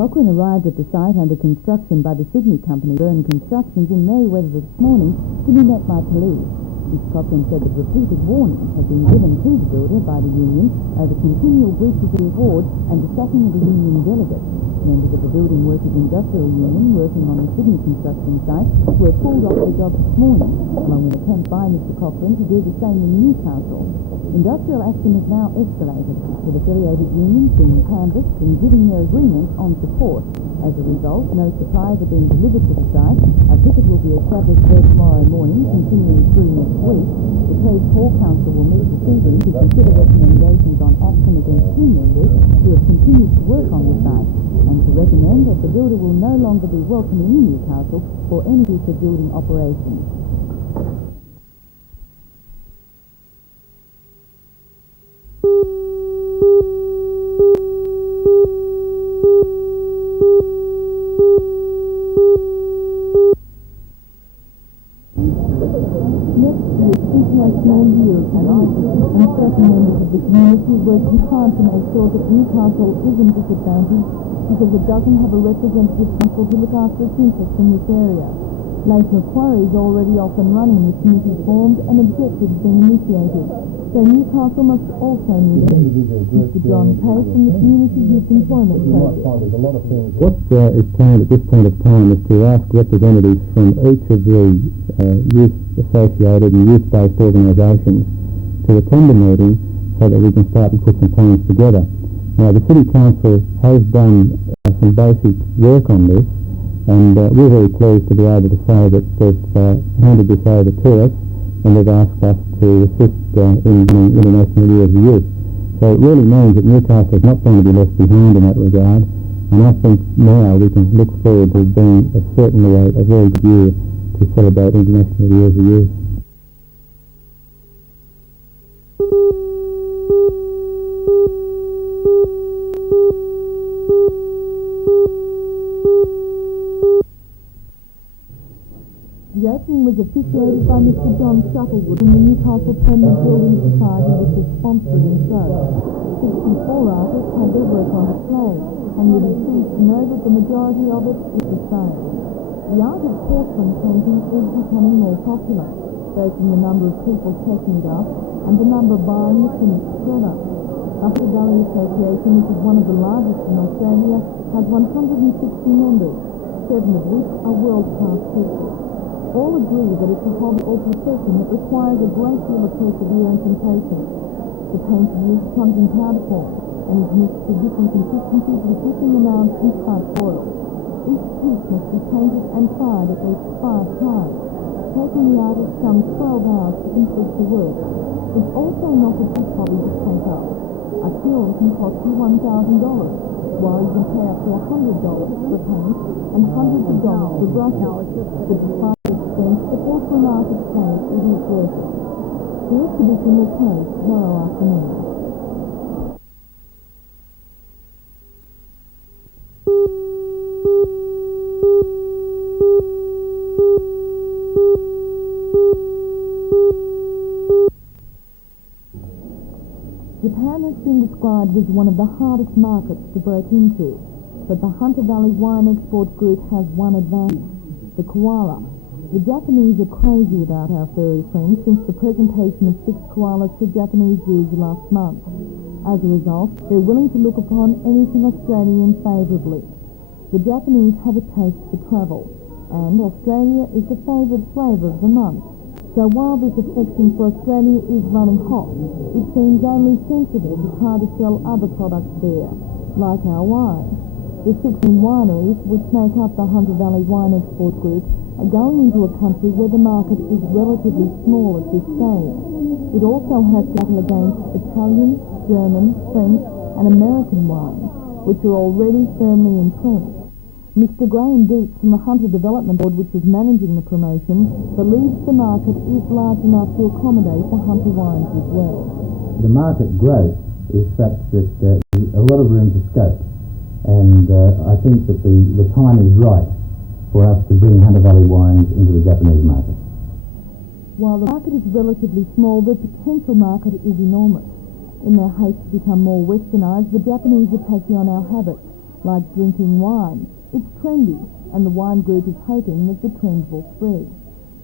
Cochrane arrived at the site under construction by the Sydney company Byrne Constructions in Merewether this morning to be met by police. Mr Cochrane said that repeated warnings had been given to the builder by the union over continual breaches of the award and the sacking of the union delegate. Members of the Building Workers Industrial Union working on the Sydney construction site were pulled off their jobs this morning, along with an attempt by Mr Cochrane to do the same in Newcastle. Industrial action has now escalated, with affiliated unions being canvassed and giving their agreement on support. As a result, no supplies are being delivered to the site. A picket will be established there tomorrow morning, continuing through next week. The Trades Hall Council will meet this evening to consider recommendations on action against team members who have continued to work on the site, and to recommend that the builder will no longer be welcome in Newcastle for any future building operations. International Year of Isis, and certain members of the community working hard to make sure that Newcastle isn't disadvantaged because it doesn't have a representative council to look after its interests in this area. Lake Macquarie is already off and running with committees formed and objectives being initiated, so Newcastle must also move in. Mr John Case from the Community Youth Employment Project. What is planned at this point of time is to ask representatives from each of the youth-associated and youth-based organisations to attend the meeting so that we can start and put some plans together. Now, the City Council has done some basic work on this, and we're very pleased to be able to say that they've handed this over to us, and they've asked us to assist in the International Year of the Youth. So it really means that Newcastle is not going to be left behind in that regard, and I think now we can look forward to being certainly a very good year to celebrate International Year of the Youth. The opening was officiated by Mr John Shuttlewood from the Newcastle Permanent Building Society, which is sponsored in show. 64 artists had their work on display, and you'll be pleased to know that the majority of it is the same. The art of porcelain painting is becoming more popular, both in the number of people taking it up and the number buying the finished product. The Hunter Valley Association, which is one of the largest in Australia, has 160 members, 7 of which are world-class people. All agree that it's a hobby or profession that requires a great deal of perseverance and patience. The painted use comes in powder form and is mixed to different consistencies with differing amounts in type oil. Each piece must be painted and fired at least 5 times, taking the artist some 12 hours to complete the work. It's also not a cheap hobby to take up. A kiln can cost you $1,000, while you can pay up to $100 for paint and hundreds of dollars for brushes. But despite the expense, the porcelain artist paint isn't worth it. The exhibition will close tomorrow afternoon. Japan has been described as one of the hardest markets to break into, but the Hunter Valley Wine Export Group has one advantage: the koala. The Japanese are crazy about our furry friends since the presentation of 6 koalas to Japanese zoos last month. As a result, they're willing to look upon anything Australian favourably. The Japanese have a taste for travel, and Australia is the favoured flavour of the month. So while this affection for Australia is running hot, it seems only sensible to try to sell other products there, like our wine. The 16 wineries, which make up the Hunter Valley Wine Export Group, are going into a country where the market is relatively small at this stage. It also has to battle against Italian, German, French and American wines, which are already firmly entrenched. Mr Graham Deets from the Hunter Development Board, which is managing the promotion, believes the market is large enough to accommodate the Hunter wines as well. The market growth is such that there's a lot of room for scope, and I think that the time is right for us to bring Hunter Valley wines into the Japanese market. While the market is relatively small, the potential market is enormous. In their haste to become more westernised, the Japanese are taking on our habits, Like drinking wine, it's trendy, and the wine group is hoping that the trend will spread.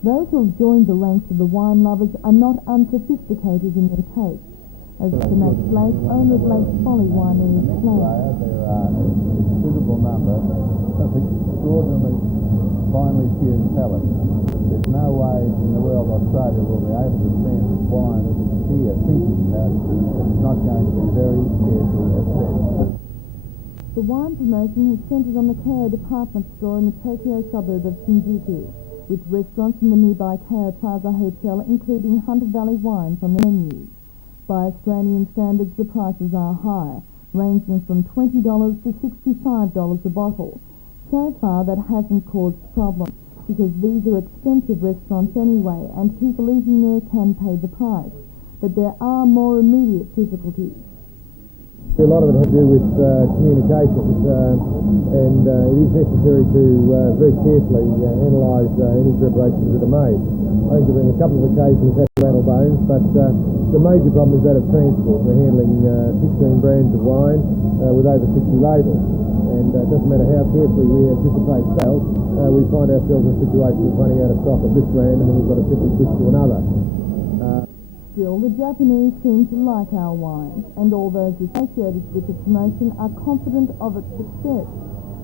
Those who have joined the ranks of the wine lovers are not unsophisticated in their taste, as Max Strait, owner of Lake's Folly Winery, explained. There are a considerable number of extraordinarily finely tuned palates. There's no way in the world Australia will be able to send wine here thinking that it's not going to be very carefully assessed. The wine promotion has centred on the KO department store in the Tokyo suburb of Shinjuku, with restaurants in the nearby KO Plaza Hotel including Hunter Valley wines on the menu. By Australian standards, the prices are high, ranging from $20 to $65 a bottle. So far, that hasn't caused problems, because these are expensive restaurants anyway, and people eating there can pay the price. But there are more immediate difficulties. A lot of it had to do with communications, and it is necessary to very carefully analyse any preparations that are made. I think there have been a couple of occasions had to rattle bones, but the major problem is that of transport. We're handling 16 brands of wine with over 60 labels, and it doesn't matter how carefully we anticipate sales, we find ourselves in a situation of running out of stock of this brand, and then we've got to simply switch to another. Still, the Japanese seem to like our wine, and all those associated with the promotion are confident of its success,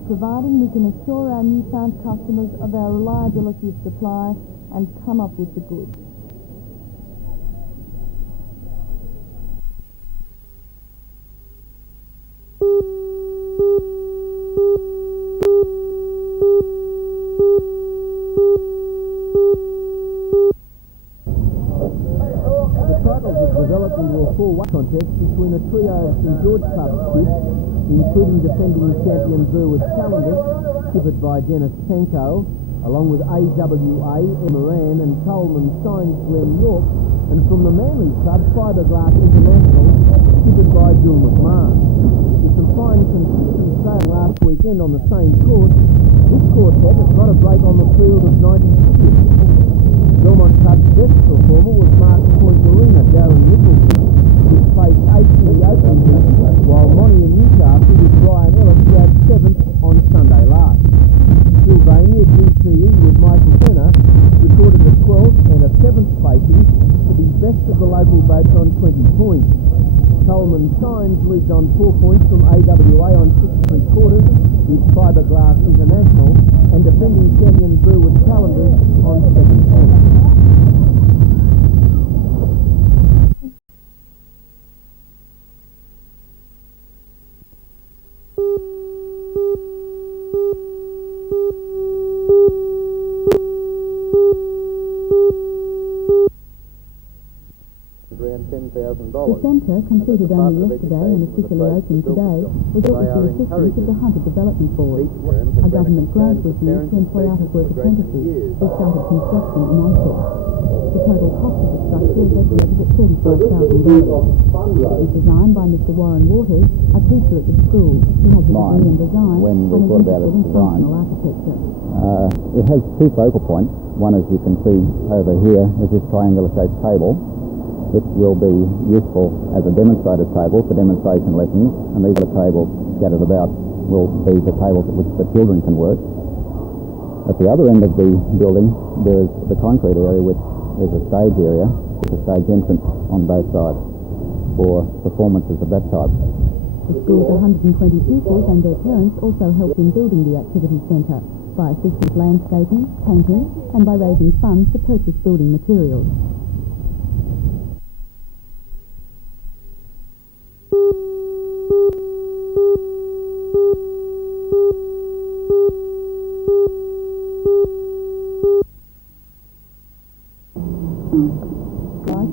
providing we can assure our newfound customers of our reliability of supply and come up with the goods. Developed into a four-way contest between a trio of St George Cup skips, including defending champion Burwood Calendar, skippered by Dennis Tanko, along with AWA, Moran and Coleman Signs Glen York, and from the Manly Club, Fiberglass International, skippered by Bill McMahon. With some fine consistent sailing last weekend on the same course, this quartet has got a break on the field of 96. Belmont Cup's best performer was Mark Point Marina, Darren Nicholson, who placed 8th in the opening heat, while Monty in Newcastle with Brian Ellis grabbed 7th on Sunday last. Sylvania GTE with Michael Turner recorded a 12th and a 7th placing to be best of the local boats on 20 points. Coleman Signs leads on 4 points from AWA on 6 3/4 with Fiberglass International, and defending champion Burwood Calendars on 7 points. The centre, completed only yesterday and officially opened today, was built with the assistance of the Hunter Development Board. A government grant was used to employ out-of-work apprentices. They started construction in April. The total cost of the structure is estimated at $35,000. It was designed by Mr Warren Waters, a teacher at the school, who has a degree in design and is interested in functional architecture. It has two focal points. One, as you can see over here, is this triangular-shaped table. It will be useful as a demonstrator table for demonstration lessons, and these other tables scattered about will be the tables at which the children can work. At the other end of the building, there is the concrete area, which is a stage area, with a stage entrance on both sides for performances of that type. The school's 120 pupils and their parents also helped in building the activity centre by assisting with landscaping, painting, and by raising funds to purchase building materials.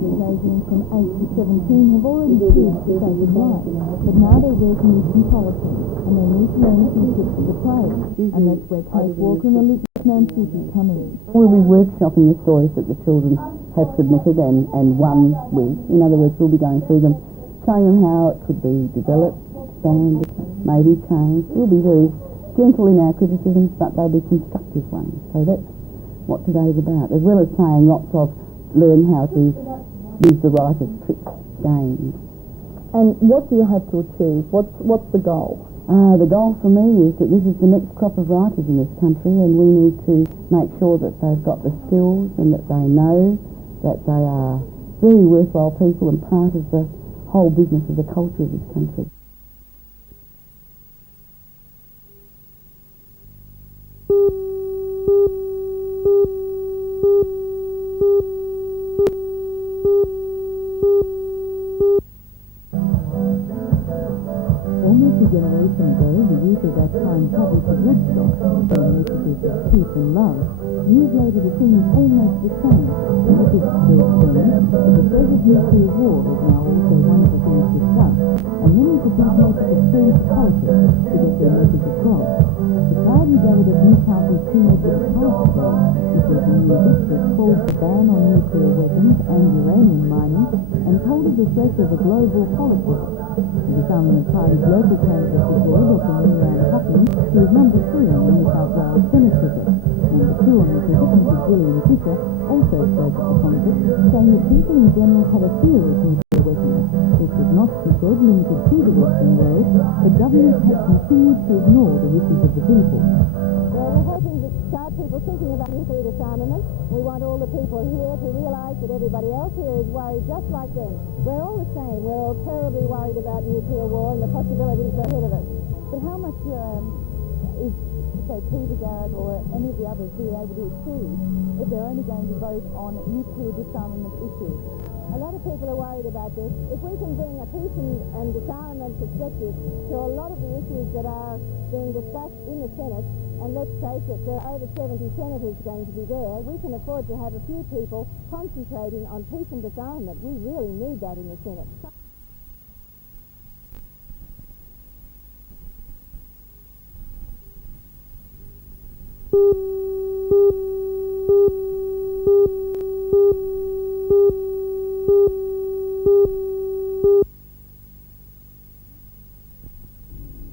Occasions from 8 to 17 have already proved the sacred right, but now they're working with some policy, and they need to learn a few tricks of the trade, and that's where Kate Walker and Elizabeth Nantucci come in. We'll be workshopping the stories that the children have submitted and won with. In other words, we'll be going through them, showing them how it could be developed, expanded, maybe changed. We'll be very gentle in our criticisms, but they'll be constructive ones. So that's what today's about, as well as playing lots of learn how to use the writer's tricks games. And what do you hope to achieve? What's the goal? The goal for me is that this is the next crop of writers in this country, and we need to make sure that they've got the skills and that they know that they are very worthwhile people and part of the whole business of the culture of this country. Almost a generation ago, the youth of that time published Woodstock, bearing messages of peace and love. Years later, the thing is almost the same. The message still stands, but the threat of nuclear war is now also one of the things discussed, and many of the big makers of serious politics to get their message across. The crowd who gathered at Newcastle's teenager park today, which was the music that called the ban on nuclear weapons and uranium mining, and told of the threat of a global politics. The Disarmament Party's local candidate was there, Dr. Miriam Hopkins, who is number 3 on the New South Wales Senate ticket. Number 2 on the ticket, Mrs. Gillian Fisher, also spoke at the concert, saying that people in general had a fear of nuclear weapons. This was not, she said, limited to the Western world, but governments have continued to ignore the wishes of the people. Well, we're hoping to start people thinking about nuclear disarmament. We want all the people here to realise that everybody else here is worried just like them. We're all the same. We're all terribly worried about nuclear war and the possibilities ahead of us. But how much is, say, Peter Garrett or any of the others be able to achieve if they're only going to vote on nuclear disarmament issues? A lot of people are worried about this. If we can bring a peace and disarmament perspective to a lot of the issues that are being discussed in the Senate, and let's face it, there are over 70 senators going to be there, we can afford to have a few people concentrating on peace and disarmament. We really need that in the Senate.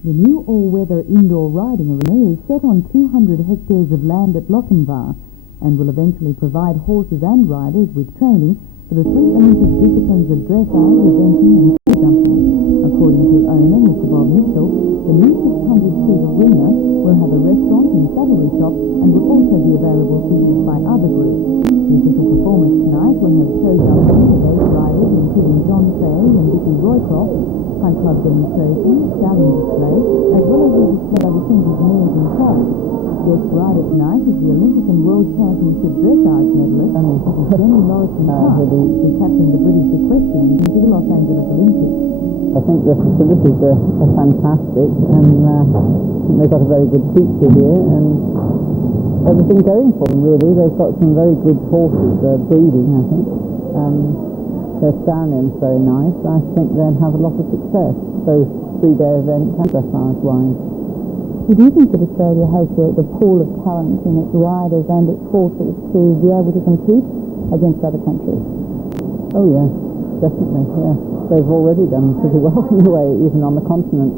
The new all-weather indoor riding arena is set on 200 hectares of land at Lochinvar and will eventually provide horses and riders with training for the 3 Olympic disciplines of dressage, eventing and show jumping. According to owner Mr. Bob Mitchell, the new 600-seat arena will have a restaurant and saddlery shop and will also be available for use by other groups. The official performance tonight will have show jumping with 8 riders including John Fay and Vicky Roycroft, Hunt Club demonstrations, stallion display, as well as a display by the centre's mares and calves. Guest rider tonight is the Olympic and World Championship dressage medalist, Jenny Morrison-Clark, who captained the British equestrian to the Los Angeles Olympics. I think the facilities are fantastic, and they've got a very good teacher here, and everything going for them, really. They've got some very good horses. They're breeding, I think. Their stallion's very nice. I think they'll have a lot of success, both 3-day event and dressage-wise. Do you think that Australia has the pool of talent in its riders and its horses to be able to compete against other countries? Oh, yes, definitely, yeah. They've already done pretty well in a way, even on the continent.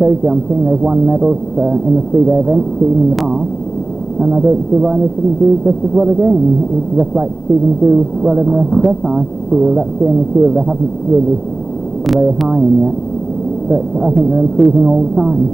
Show jumping, they've won medals in the 3-day event team in the past, and I don't see why they shouldn't do just as well again. We'd just like to see them do well in the dressage field. That's the only field they haven't really gone very high in yet, but I think they're improving all the time.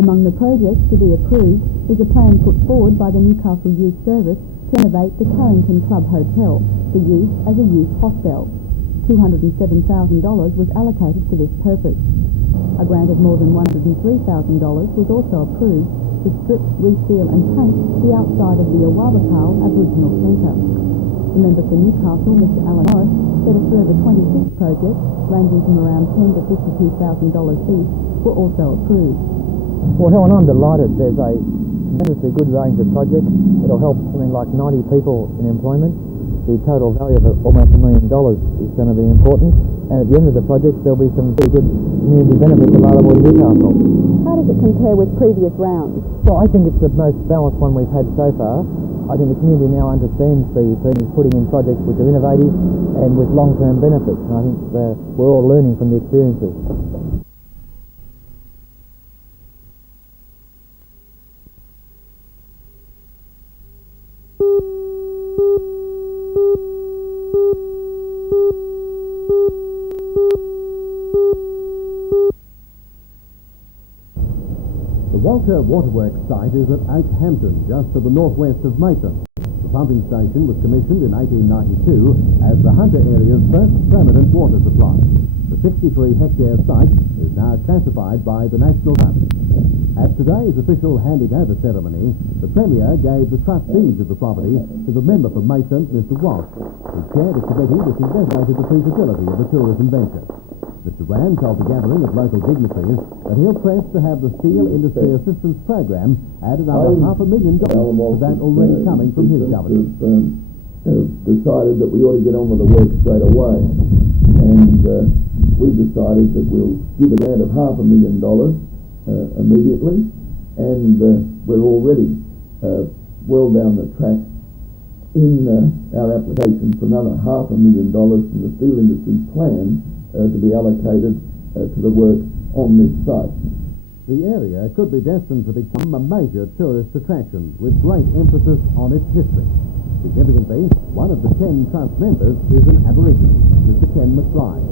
Among the projects to be approved is a plan put forward by the Newcastle Youth Service to renovate the Carrington Club Hotel for use as a youth hostel. $207,000 was allocated for this purpose. A grant of more than $103,000 was also approved to strip, reseal and paint the outside of the Awabakal Aboriginal Centre. The member for Newcastle, Mr. Alan Torres, said a further 26 projects, ranging from around $10,000 to $52,000 each, were also approved. Well, Helen, I'm delighted. There's a tremendously good range of projects. It'll help something like 90 people in employment. The total value of almost $1 million is going to be important. And at the end of the project, there'll be some very good community benefits available in Newcastle. How does it compare with previous rounds? Well, I think it's the most balanced one we've had so far. I think the community now understands the putting in projects which are innovative and with long-term benefits, and I think we're all learning from the experiences. The Walter Waterworks site is at Oakhampton, just to the northwest of Maitland. The pumping station was commissioned in 1892 as the Hunter area's first permanent water supply. The 63-hectare site is now classified by the National Trust. At today's official handing over ceremony, the Premier gave the trustees of the property to the member for Maitland, Mr. Walsh, who chaired a committee which investigated the feasibility of the tourism venture. Mr. Brand told the gathering of local dignitaries that he'll press to have the Steel Industry Assistance Program add another $500,000 to that already coming from his government. Have decided that we ought to get on with the work straight away, and we've decided that we'll give a grant of $500,000 immediately, and we're already well down the track in our application for another $500,000 from the steel industry plan to be allocated to the work on this site. The area could be destined to become a major tourist attraction with great emphasis on its history. Significantly, one of the 10 trust members is an Aboriginal, Mr. Ken McBride.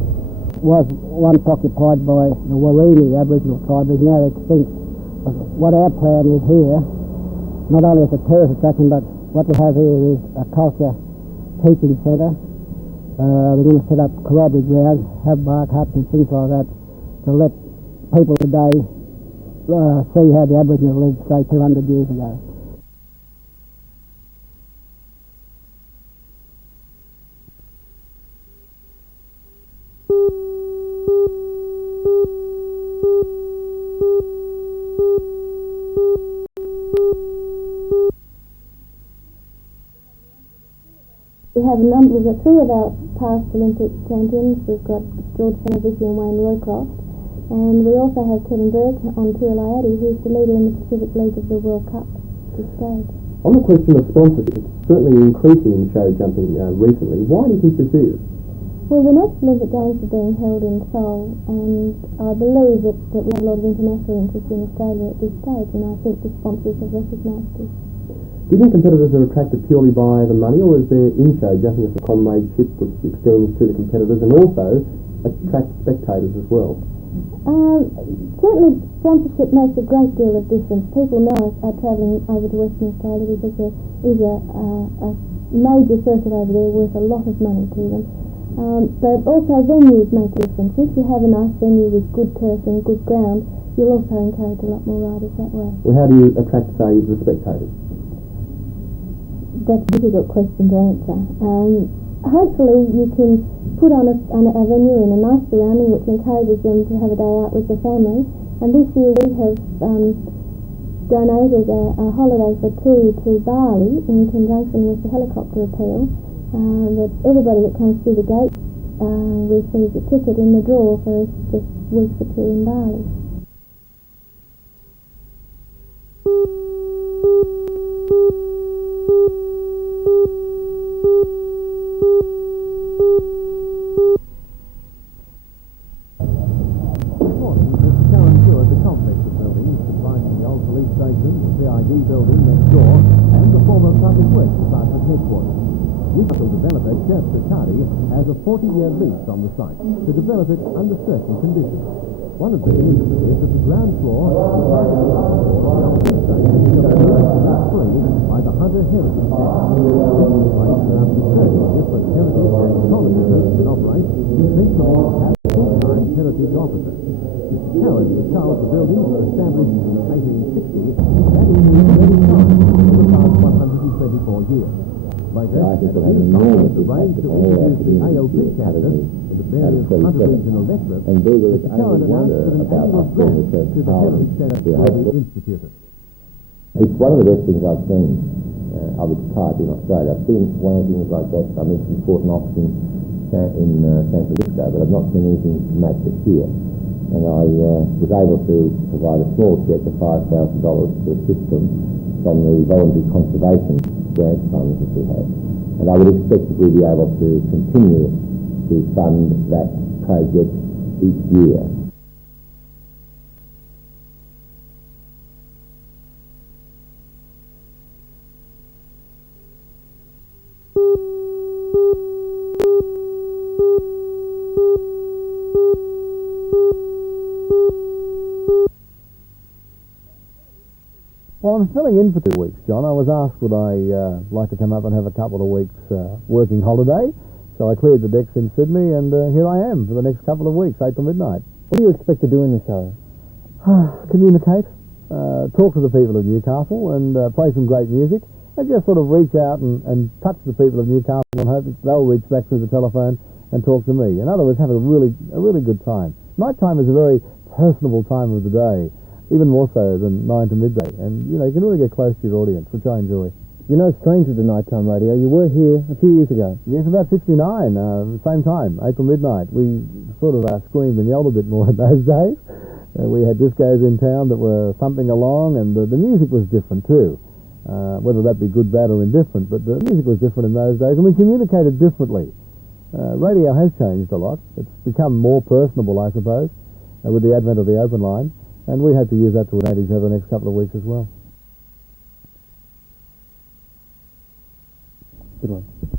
Was once occupied by the Warrini Aboriginal tribe, is now extinct. What our plan is here, not only as a tourist attraction, but what we have here is a culture teaching centre. We're going to set up corroboree grounds, have bark huts and things like that to let people today see how the Aboriginal lived, say, 200 years ago. We've got three of our past Olympic champions. We've got George Vicky and Wayne Roycroft, and we also have Kevin Burke on Tuilayati, who's the leader in the Pacific League of the World Cup at this stage. On the question of sponsorship, it's certainly increasing in show jumping recently. Why do you think this is? Well, the next Olympic Games are being held in Seoul, and I believe that we have a lot of international interest in Australia at this stage, and I think the sponsors have recognised this. Do you think competitors are attracted purely by the money, or is there in-show jumping as a comradeship which extends to the competitors and also attracts spectators as well? Certainly sponsorship makes a great deal of difference. People now are travelling over to Western Australia because there is a major circuit over there worth a lot of money to them. But also venues make a difference. If you have a nice venue with good turf and good ground, you'll also encourage a lot more riders that way. Well, how do you attract, say, the spectators? That's a difficult question to answer. Hopefully you can put on a venue in a nice surrounding which encourages them to have a day out with their family. And this year we have donated a holiday for two to Bali in conjunction with the helicopter appeal. That everybody that comes through the gate receives a ticket in the draw for this week for two in Bali. Building next door and the former public works department headquarters. Newcastle developer Chef Riccardi has a 40-year lease on the site to develop it under certain conditions. One of these is that the ground floor of the police station is free by the Hunter Heritage Centre. This place is up to 30 different heritage and ecology groups that operate, essentially as full-time heritage officers. Mr. Cowan was told the buildings were established in 1860. That is the time for the past 124 years. Later, at the news conference arranged to introduce the ALP candidates in the various Hunter regional lectures, Mr. Cowan announced that an annual grant to the Heritage Centre will be instituted. It's one of the best things I've seen of its type in Australia. I've seen one of the things like that. I mentioned Fort Knox in San Francisco, but I've not seen anything to match it here. And I was able to provide a small cheque of $5,000 to assist them from the voluntary conservation grant funds that we have. And I would expect that we'll be able to continue to fund that project each year. Well, I'm filling in for 2 weeks, John. I was asked would I like to come up and have a couple of weeks working holiday, so I cleared the decks in Sydney, and here I am for the next couple of weeks, 8 till midnight. What do you expect to do in the show? Communicate, talk to the people of Newcastle, and play some great music, and just sort of reach out and touch the people of Newcastle and hope they'll reach back through the telephone and talk to me. In other words, have a really good time. Night time is a very personable time of the day, even more so than 9 to midday. And, you know, you can really get close to your audience, which I enjoy. You're no stranger to nighttime radio. You were here a few years ago. Yes, about 69, same time, 8 till midnight. We sort of screamed and yelled a bit more in those days. We had discos in town that were thumping along, and the music was different too. Whether that be good, bad or indifferent, but the music was different in those days, and we communicated differently. Radio has changed a lot. It's become more personable, I suppose, with the advent of the open line. And we hope to use that to advantage over the next couple of weeks as well. Good one.